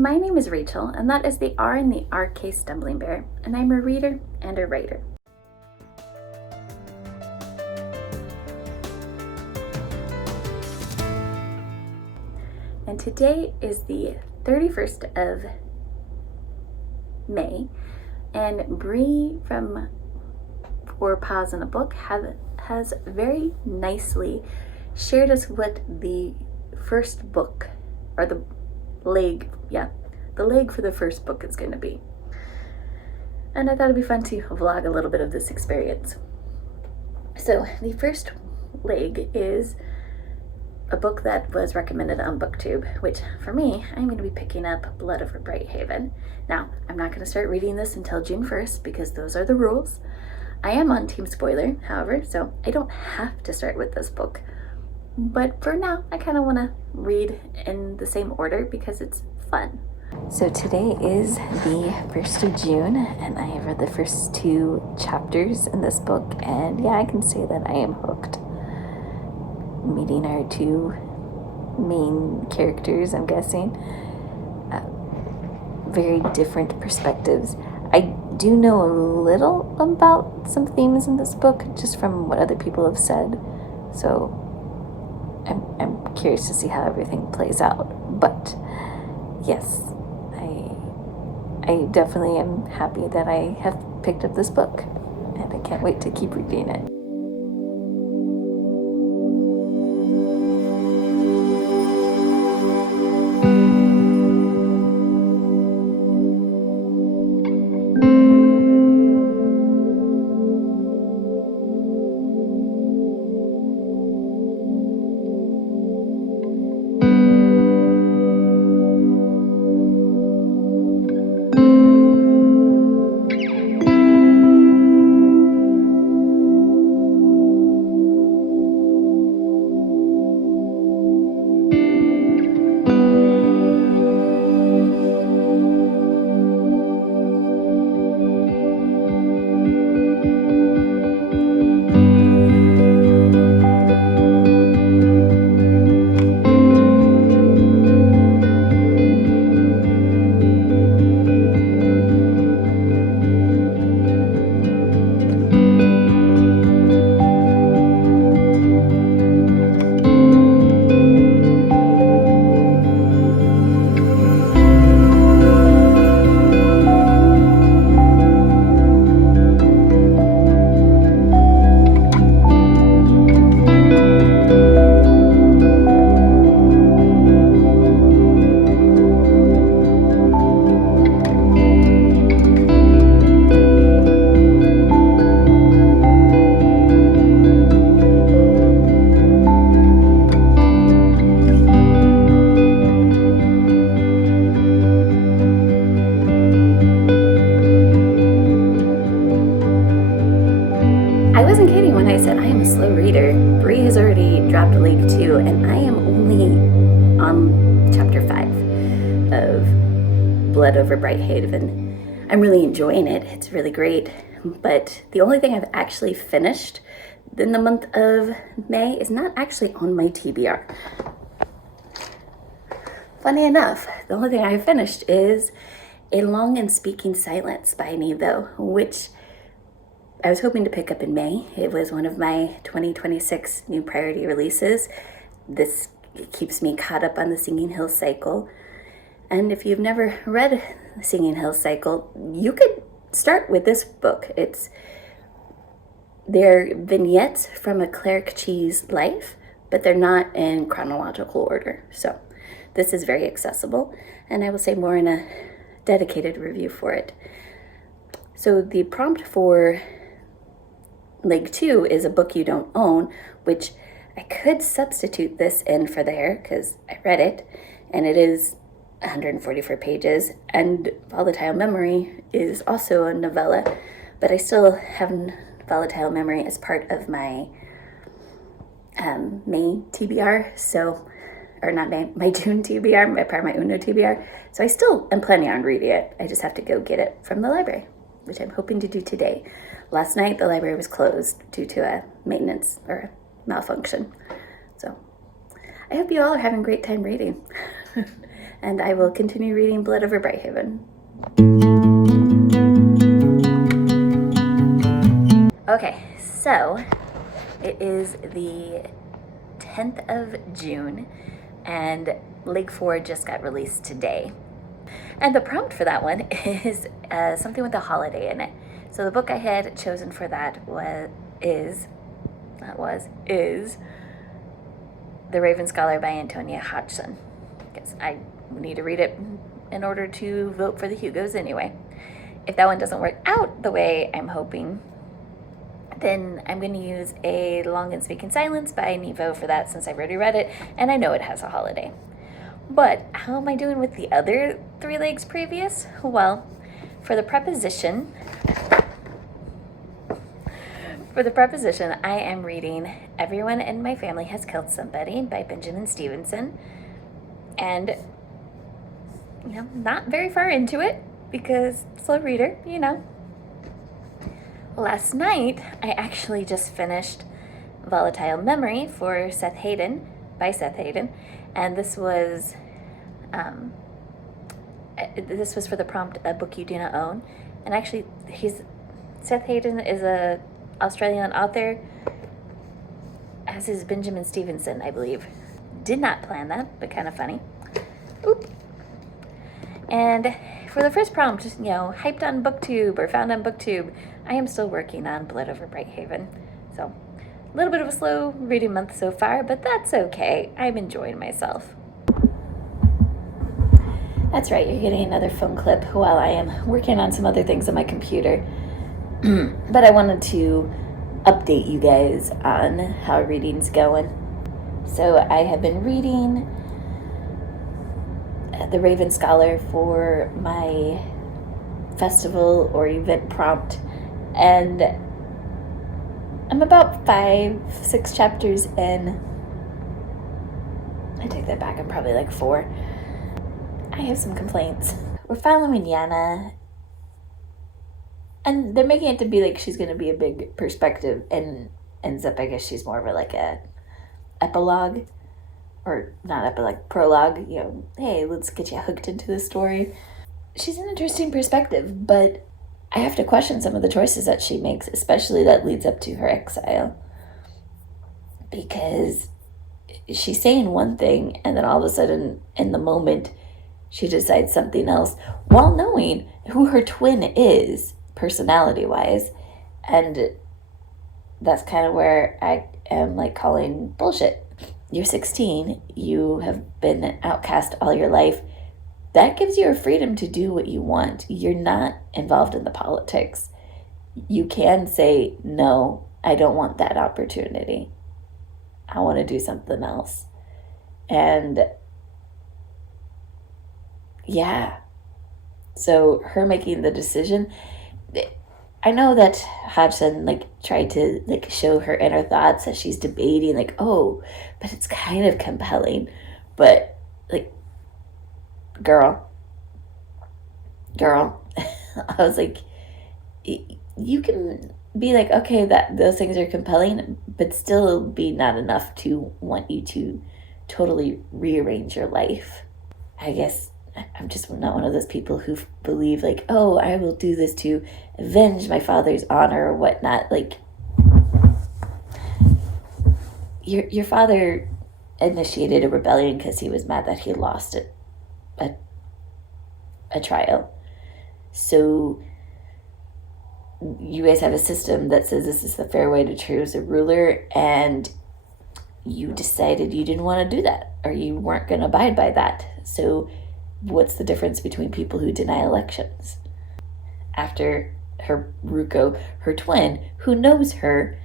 My name is Rachel, and that is the R in the RK Stumbling Bear, and I'm a reader and a writer. And today is the 31st of May, and Bree from Four Paws in a Book has very nicely shared us what the first book, or the leg for the first book is going to be. And I thought it'd be fun to vlog a little bit of this experience. So the first leg is a book that was recommended on BookTube, which for me, I'm going to be picking up Blood Over Brighthaven. Now, I'm not going to start reading this until June 1st because those are the rules. I am on Team Spoiler, however, so I don't have to start with this book. But for now, I kind of want to read in the same order because it's fun. So today is the 1st of June, and I have read the first 2 chapters in this book, and yeah, I can say that I am hooked. Meeting our 2 main characters, I'm guessing. Very different perspectives. I do know a little about some themes in this book, just from what other people have said, so I'm curious to see how everything plays out. But yes, I definitely am happy that I have picked up this book, and I can't wait to keep reading it. I wasn't kidding when I said I am a slow reader. Bree has already dropped Leg 2, and I am only on chapter 5 of Blood Over Brighthaven. I'm really enjoying it. It's really great. But the only thing I've actually finished in the month of May is not actually on my TBR. Funny enough, the only thing I have finished is A Long and Speaking Silence by Nevo, which I was hoping to pick up in May. It was one of my 2026 new priority releases. This keeps me caught up on the Singing Hills cycle. And if you've never read the Singing Hills cycle, you could start with this book. They're vignettes from a cleric Cheese life, but they're not in chronological order. So this is very accessible, and I will say more in a dedicated review for it. So the prompt for Leg 2 is a book you don't own, which I could substitute this in for there because I read it, and it is 144 pages, and Volatile Memory is also a novella, but I still have Volatile Memory as part of my May TBR, so, or not May, my June TBR, my part of my Uno TBR, so I still am planning on reading it. I just have to go get it from the library, which I'm hoping to do today. Last night, the library was closed due to a maintenance or a malfunction. So I hope you all are having a great time reading. and I will continue reading Blood over Brighthaven. Okay, so it is the 10th of June, and Lake 4 just got released today. And the prompt for that one is something with a holiday in it. So the book I had chosen for that is The Raven Scholar by Antonia Hodgson, because I need to read it in order to vote for the Hugos anyway. If that one doesn't work out the way I'm hoping, then I'm going to use A Long and Speak in Silence by Nevo for that, since I've already read it and I know it has a holiday. But how am I doing with the other 3 legs previous? Well, for the preposition, I am reading Everyone in My Family Has Killed Somebody by Benjamin Stevenson. And, not very far into it, because slow reader, Last night, I actually just finished Volatile Memory for Seth Hayden, by Seth Hayden, and this was for the prompt, A Book You Do Not Own. And actually, Seth Hayden is a Australian author, as is Benjamin Stevenson, I believe. Did not plan that, but kind of funny. Oop. And for the first prompt, hyped on BookTube or found on BookTube, I am still working on Blood over Brighthaven. So, a little bit of a slow reading month so far, but that's okay. I'm enjoying myself. That's right, you're getting another phone clip while I am working on some other things on my computer. But I wanted to update you guys on how reading's going. So I have been reading The Raven Scholar for my festival or event prompt, and I'm about 5-6 chapters in. I take that back, I'm probably like 4. I have some complaints. We're following Yana, and they're making it to be like she's going to be a big perspective, and ends up, I guess, she's more of a epilogue, or not epilogue, prologue. Hey, let's get you hooked into the story. She's an interesting perspective, but I have to question some of the choices that she makes, especially that leads up to her exile, because she's saying one thing, and then all of a sudden, in the moment, she decides something else, while knowing who her twin is, personality-wise. And that's kind of where I am calling bullshit. You're 16, you have been outcast all your life. That gives you a freedom to do what you want. You're not involved in the politics. You can say, no, I don't want that opportunity. I want to do something else. And yeah. So her making the decision, I know that Hodgson tried to show her inner thoughts as she's debating, but it's kind of compelling. But girl, I was you can be okay, that those things are compelling, but still be not enough to want you to totally rearrange your life. I guess I'm just not one of those people who believe I will do this to avenge my father's honor or whatnot. Your father initiated a rebellion because he was mad that he lost a trial. So you guys have a system that says this is the fair way to choose a ruler, and you decided you didn't want to do that, or you weren't going to abide by that. So what's the difference between people who deny elections? After Ruko, her twin, who knows her,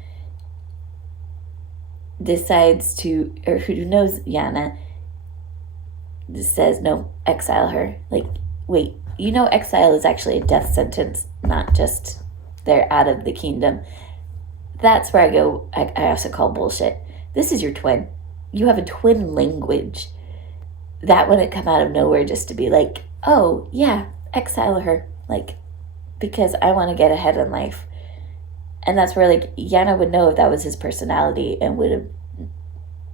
decides to, or who knows Yana, says, no, exile her. Wait, exile is actually a death sentence, not just they're out of the kingdom. That's where I also call bullshit. This is your twin. You have a twin language. That wouldn't come out of nowhere just to be oh, yeah, exile her. Because I want to get ahead in life. And that's where, Yana would know if that was his personality and would have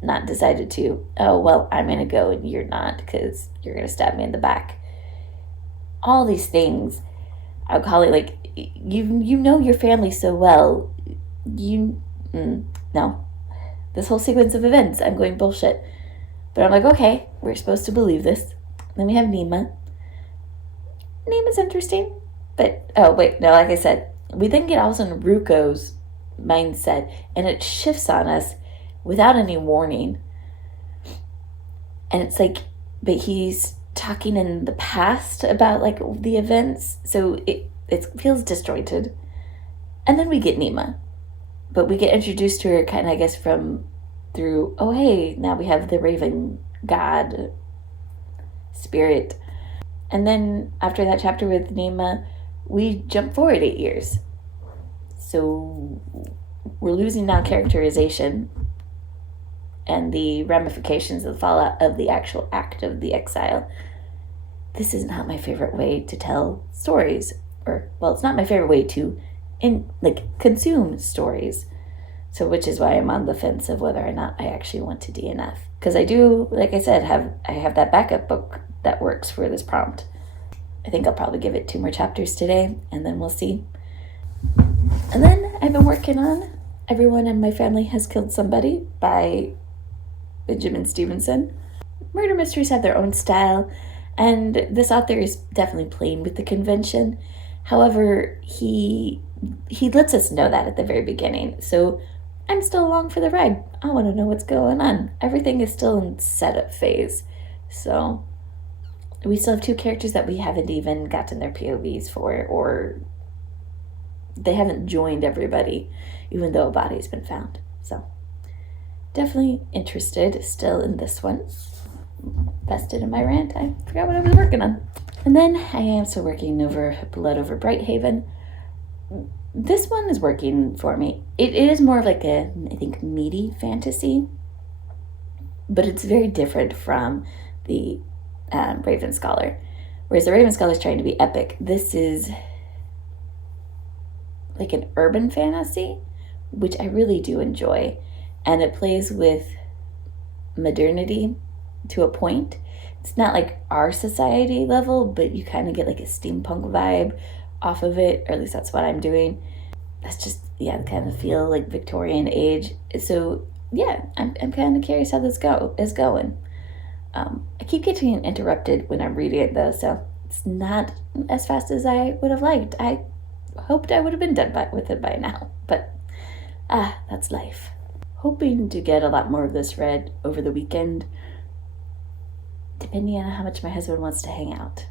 not decided to, oh, well, I'm going to go and you're not because you're going to stab me in the back. All these things, I would call it like, you know your family so well. No. This whole sequence of events, I'm going bullshit. But I'm like, okay, we're supposed to believe this. Then we have Nima. Nima's interesting. But, oh, wait, no, like I said, we then get also in Ruko's mindset, and it shifts on us without any warning. And it's like, but he's talking in the past about, like, the events, so it feels disjointed. And then we get Nima. But we get introduced to her kind of, I guess, through, oh, hey, now we have the Raven God spirit. And then after that chapter with Nima, we jump forward 8 years. So we're losing now characterization and the ramifications of the fallout of the actual act of the exile. This is not my favorite way to tell stories. It's not my favorite way to consume stories. So which is why I'm on the fence of whether or not I actually want to DNF. Because I do, like I said, have that backup book that works for this prompt. I think I'll probably give it 2 more chapters today, and then we'll see. And then I've been working on Everyone in My Family Has Killed Somebody by Benjamin Stevenson. Murder mysteries have their own style, and this author is definitely playing with the convention. However, he lets us know that at the very beginning. So I'm still along for the ride. I want to know what's going on. Everything is still in setup phase. So we still have 2 characters that we haven't even gotten their POVs for, or they haven't joined everybody, even though a body's been found. So definitely interested still in this one. Vested in my rant, I forgot what I was working on. And then I am still working over Blood over Brighthaven. This one is working for me. It is more of like a, I think, meaty fantasy, but it's very different from the Raven Scholar. Whereas the Raven Scholar is trying to be epic. This is like an urban fantasy, which I really do enjoy. And it plays with modernity to a point. It's not like our society level, but you kind of get like a steampunk vibe off of it, or at least that's what I'm doing. That's just, kind of feel like Victorian age. So I'm kind of curious how this is going. I keep getting interrupted when I'm reading it though, so it's not as fast as I would have liked. I hoped I would have been done with it by now, but that's life. Hoping to get a lot more of this read over the weekend, depending on how much my husband wants to hang out.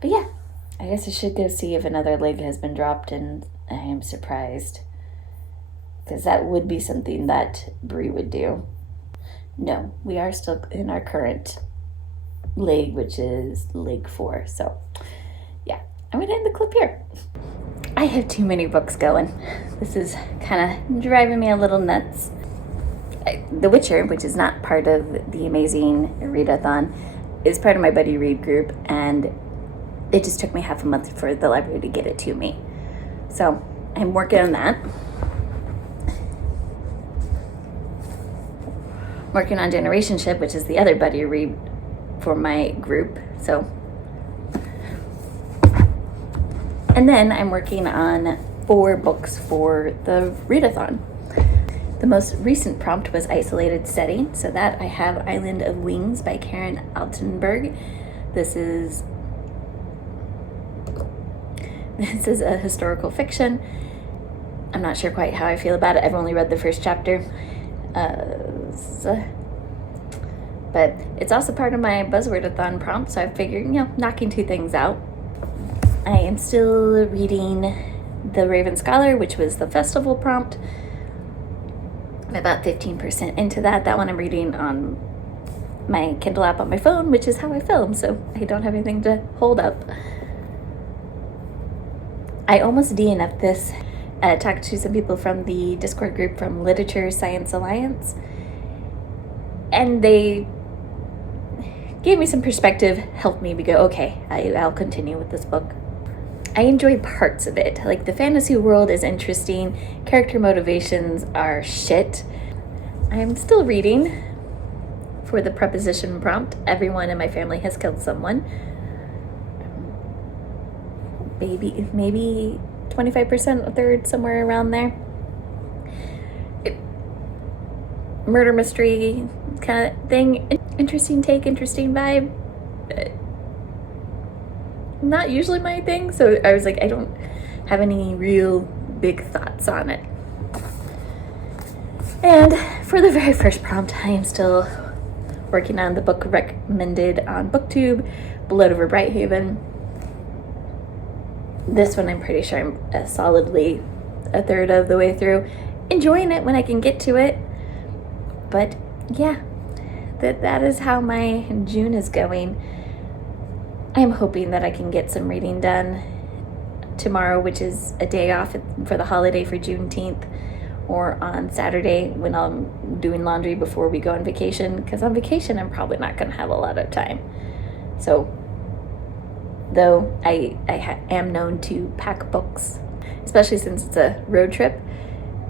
But yeah, I guess I should go see if another leg has been dropped, and I am surprised. Because that would be something that Bree would do. No, we are still in our current leg, which is leg 4. So yeah, I'm going to end the clip here. I have too many books going. This is kind of driving me a little nuts. The Witcher, which is not part of the Amazing Readathon, is part of my buddy read group, and it just took me half a month for the library to get it to me. So I'm working on that. Working on Generationship, which is the other buddy read for my group. So, and then I'm working on 4 books for the readathon. The most recent prompt was Isolated Setting, so that I have Island of Wings by Karen Altenberg. This is a historical fiction. I'm not sure quite how I feel about it. I've only read the first chapter. But it's also part of my Buzzwordathon prompt, so I figured, knocking 2 things out. I am still reading The Raven Scholar, which was the festival prompt. I'm about 15% into that. That one I'm reading on my Kindle app on my phone, which is how I film, so I don't have anything to hold up. I almost DNF'd this. Talked to some people from the Discord group from Literature Science Alliance, and they gave me some perspective, helped me go, okay, I'll continue with this book. I enjoy parts of it. Like, the fantasy world is interesting, character motivations are shit. I am still reading for the preposition prompt. Everyone in my family has killed someone. Maybe 25%, a third, somewhere around there. Murder mystery kind of thing. Interesting take, interesting vibe. Not usually my thing, so I was like, I don't have any real big thoughts on it. And for the very first prompt, I am still working on the book recommended on BookTube, Blood Over Brighthaven. This one I'm pretty sure I'm solidly a third of the way through. Enjoying it when I can get to it. But yeah, that is how my June is going. I am hoping that I can get some reading done tomorrow, which is a day off for the holiday for Juneteenth, or on Saturday when I'm doing laundry before we go on vacation, because on vacation I'm probably not going to have a lot of time. So, though I am known to pack books, especially since it's a road trip.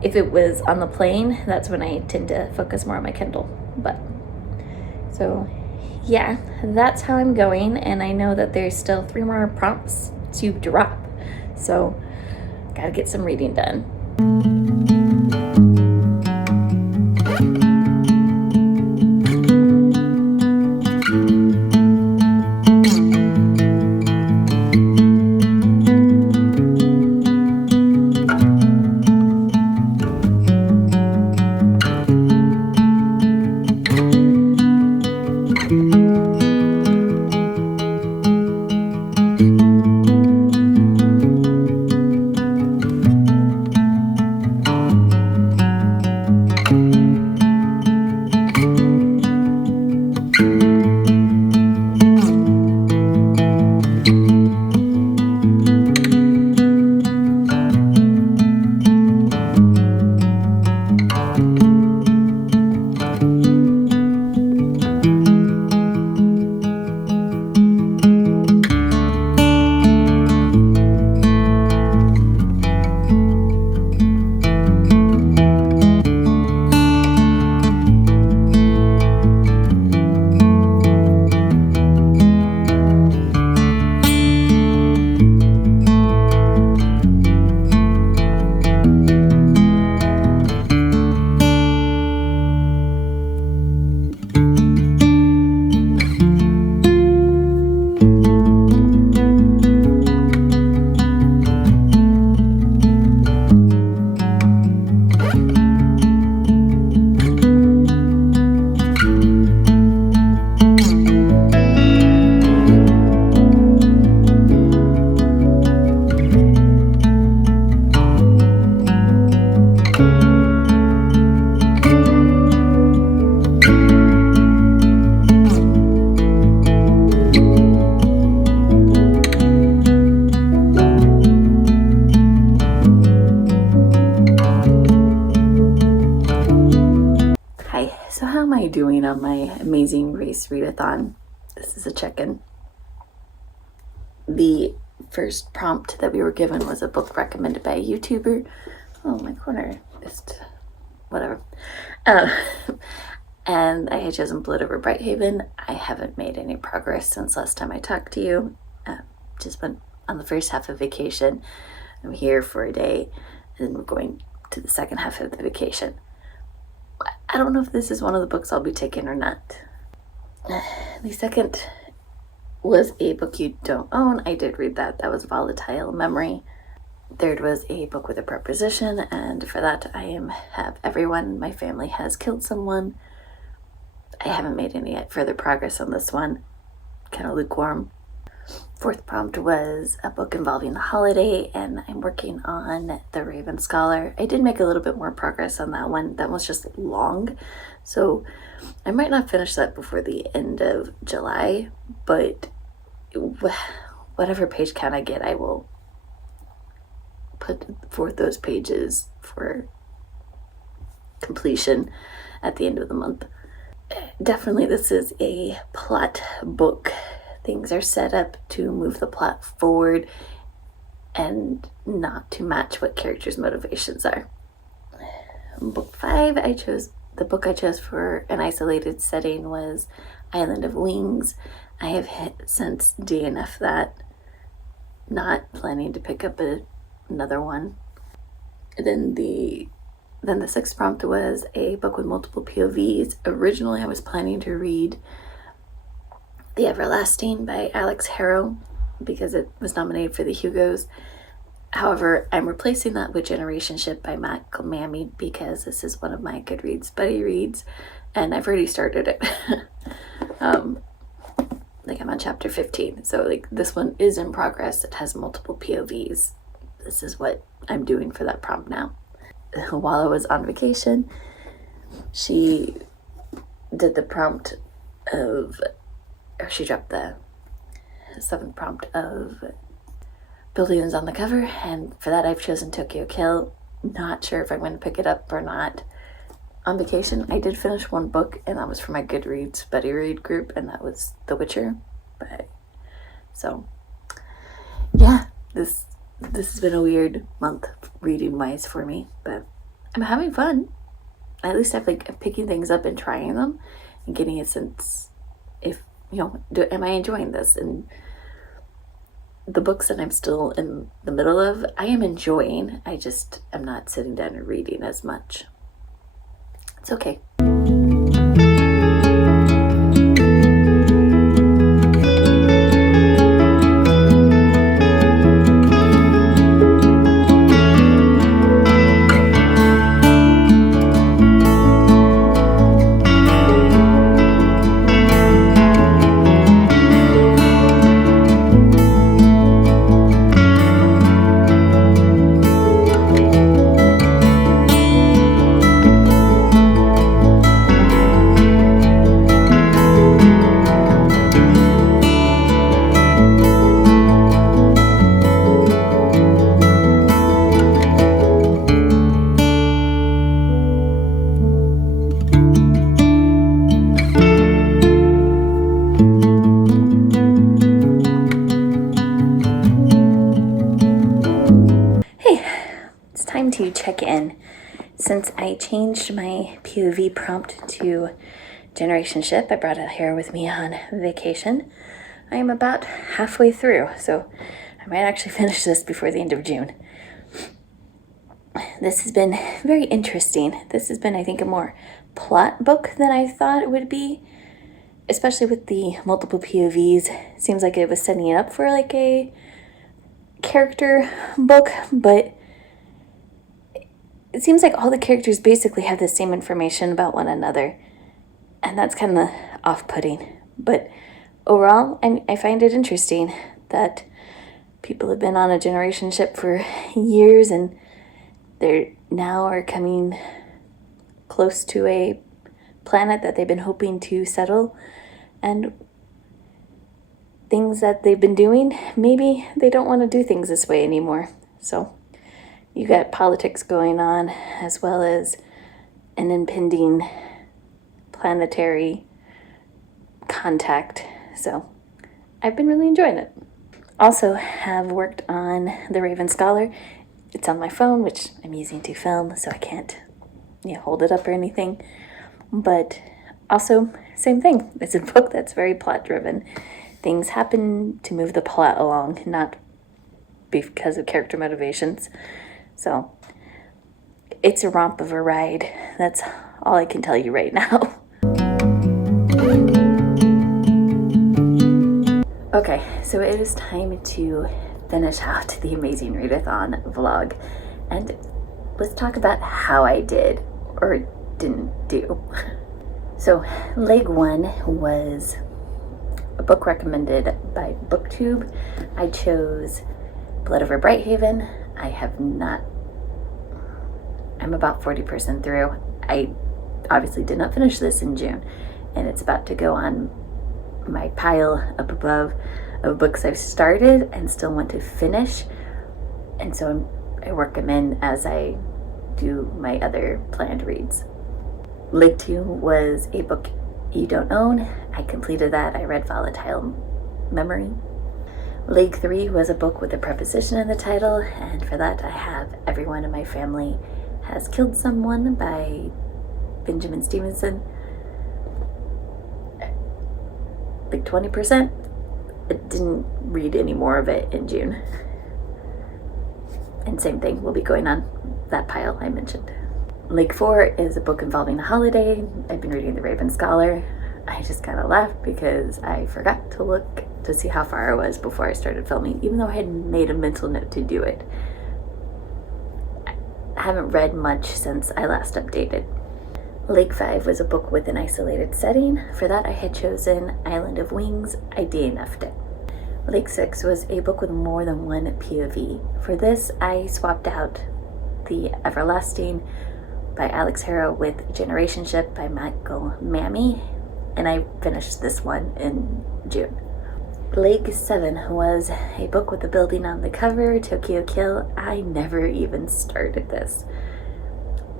If it was on the plane, that's when I tend to focus more on my Kindle. But, so yeah, that's how I'm going, and I know that there's still 3 more prompts to drop, so gotta get some reading done. So how am I doing on my Amazing Readathon? This is a check-in. The first prompt that we were given was a book recommended by a YouTuber. Oh, my corner just whatever. And I had chosen Blood Over Brighthaven. I haven't made any progress since last time I talked to you. Just been on the first half of vacation. I'm here for a day, and then we're going to the second half of the vacation. I don't know if this is one of the books I'll be taking or not. The second was A Book You Don't Own. I did read that. That was Volatile Memory. Third was A Book with a Preposition, and for that I have everyone in my family has killed someone. I haven't made any further progress on this one. Kind of lukewarm. Fourth prompt was a book involving the holiday, and I'm working on The Raven Scholar. I did make a little bit more progress on that one. That was just long, so I might not finish that before the end of July, but whatever page count I get, I will put forth those pages for completion at the end of the month. Definitely this is a plot book. Things are set up to move the plot forward. and not to match what characters' motivations are. Book 5, the book I chose for an isolated setting was Island of Wings. I have since DNF'd that, not planning to pick up another one. Then the 6th prompt was a book with multiple POVs. Originally, I was planning to read The Everlasting by Alex Harrow because it was nominated for the Hugos. However, I'm replacing that with Generationship by Matt Mammy because this is one of my Goodreads buddy reads, and I've already started it. I'm on chapter 15, so this one is in progress. It has multiple POVs. This is what I'm doing for that prompt now. While I was on vacation, she did the prompt she dropped the 7th prompt of Buildings on the Cover, and for that I've chosen Tokyo Kill. Not sure if I'm going to pick it up or not. On vacation, I did finish one book, and that was for my Goodreads buddy read group, and that was The Witcher. This has been a weird month reading wise for me, but I'm having fun. At least I'm picking things up and trying them and getting a sense if, am I enjoying this? And the books that I'm still in the middle of, I am enjoying. I just am not sitting down and reading as much. It's okay. To check in. Since I changed my POV prompt to Generationship, I brought it here with me on vacation. I am about halfway through, so I might actually finish this before the end of June. This has been very interesting. This has been, I think, a more plot book than I thought it would be, especially with the multiple POVs. It seems like it was setting it up for a character book, but it seems like all the characters basically have the same information about one another, and that's kind of off-putting. But overall, I find it interesting that people have been on a generationship for years, and they now are coming close to a planet that they've been hoping to settle, and things that they've been doing, maybe they don't want to do things this way anymore. So you got politics going on, as well as an impending planetary contact. So I've been really enjoying it. Also have worked on The Raven Scholar. It's on my phone, which I'm using to film, so I can't hold it up or anything. But also, same thing. It's a book that's very plot driven. Things happen to move the plot along, not because of character motivations. So it's a romp of a ride. That's all I can tell you right now. Okay, so it is time to finish out the Amazing Readathon vlog. And let's talk about how I did or didn't do. So leg 1 was a book recommended by BookTube. I chose Blood Over Brighthaven. I'm about 40% through. I obviously did not finish this in June, and it's about to go on my pile up above of books I've started and still want to finish. And so I work them in as I do my other planned reads. Leg 2 was a book you don't own. I completed that. I read Volatile Memory. Leg 3 was a book with a preposition in the title, and for that I have Everyone in My Family Has Killed Someone by Benjamin Stevenson. Like 20%. I didn't read any more of it in June. And same thing will be going on that pile I mentioned. Leg 4 is a book involving the holiday. I've been reading The Raven Scholar. I just kind of laughed because I forgot to look to see how far I was before I started filming, even though I had made a mental note to do it. I haven't read much since I last updated. Leg 5 was a book with an isolated setting. For that I had chosen Island of Wings. I DNF'd it. Leg 6 was a book with more than one POV. For this I swapped out The Everlasting by Alex Harrow with Generationship by Michael Mammy, and I finished this one in June. Leg 7 was a book with a building on the cover, Tokyo Kill. I never even started this.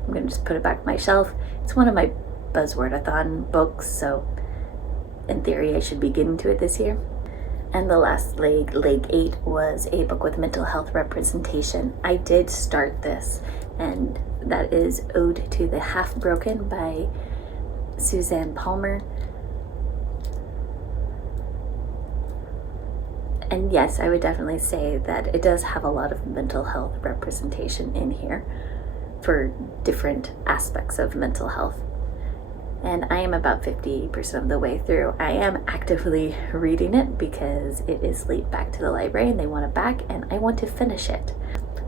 I'm gonna just put it back on my shelf. It's one of my Buzzwordathon books, so in theory I should be getting to it this year. And the last leg, Leg 8, was a book with mental health representation. I did start this, and that is Ode to the Half Broken by Suzanne Palmer. And yes, I would definitely say that it does have a lot of mental health representation in here for different aspects of mental health. And I am about 50% of the way through. I am actively reading it because it is late back to the library and they want it back, and I want to finish it.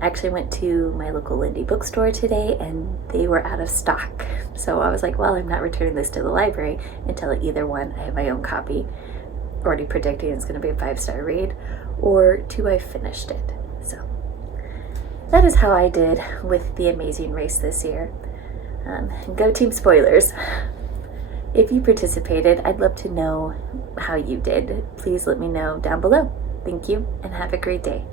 I actually went to my local indie bookstore today and they were out of stock. So I was like, well, I'm not returning this to the library until either one, I have my own copy, already predicting it's going to be a 5-star read, or 2, I finished it. So that is how I did with The Amazing Race this year. Go Team Spoilers. If you participated, I'd love to know how you did. Please let me know down below. Thank you and have a great day.